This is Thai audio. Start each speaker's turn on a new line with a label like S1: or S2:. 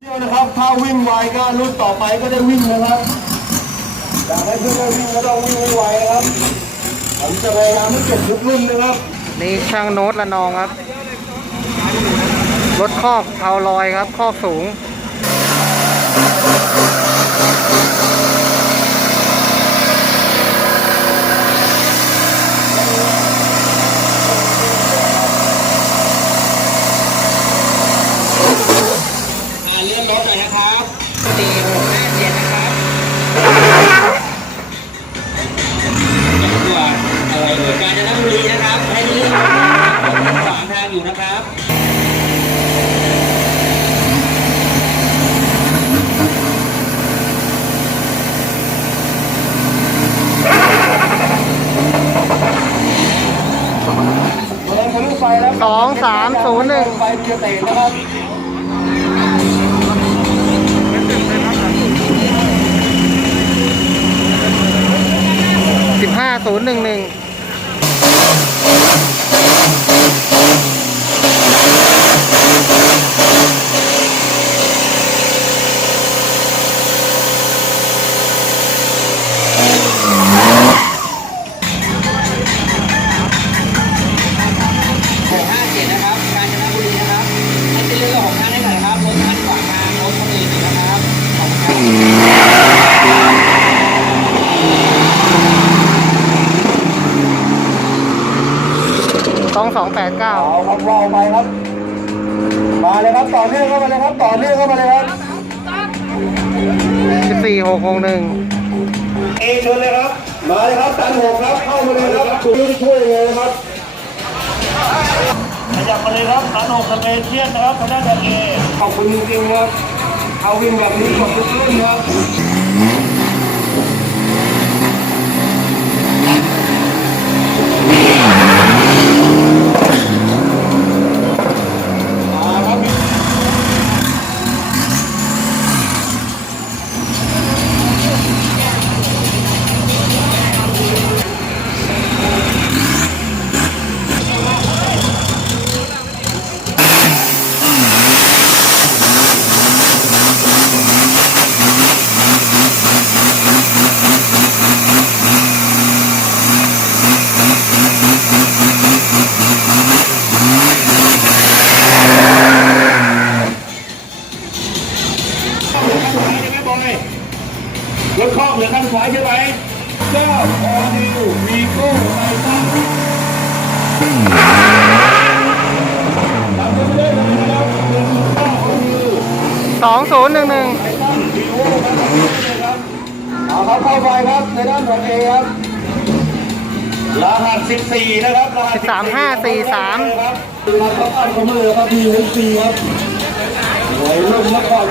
S1: เที่ยวนะครับ ถ้าวิ่งไวก็รุ่นต่อไปก็ได้วิ่งนะครับอยากให้เพื่อนได้วิ่งก็ต้องวิ่งให้ไวนะครับผมจะพยายามให้เก็บทุกรุ่นนะครับ
S2: นี่ช่างโน้ตละนองครับ รถคอกเผาลอยครับคอกสูง
S3: อ่าเลื่อนรถหน่อยนะครับสี่หกห้าเจ็ดนะครับตัวอะไรเอ่ยกาญจนบุรีนะครับให้เลื่อนรถนะครับขวางทางอยู่นะครับ
S1: เดินทะลุไฟแล้ว
S2: สองสามศูนย์หนึ่ง
S1: ไฟเกียร์เตะนะครับ
S2: ศูนย์หนึ่งหนึ่ง
S3: 2289เอาครับว่า
S1: วไปครับ มาเลยครับต่อเนื่องเข้ามาเลยครับต่อเนื่องเข้ามาเลยครับ
S2: สี่หกหกหนึ่ง
S1: เอเชิญเลยครับมาเลยครับตันหกครับเข้ามาเลยครับคุณช่วยยังไงนะครับขยับมาเลยครับตันหกสเปเชียนนะครับคะแนนจากเอขอบคุณจริงๆครับเอาวินแบบนี้ขอบคุณครับ รถคอกเหลือข้างซ้ายใช่ไหมก็ออดิววีโก้ไททันตามเรื่อยๆเลยนะครับเป็นข้อออดิว
S2: สองศูนย์หนึ่งหนึ่ง
S1: ไททันวีโก้ครับเอาครับเข้าไปครับในด้านของเอครับรหัส14 นะครับรหัส
S2: สามห้าสี่สาม
S1: ครับรหัสเข้าปั้นของมือครับ PHC ครับวัยรุ่นนคร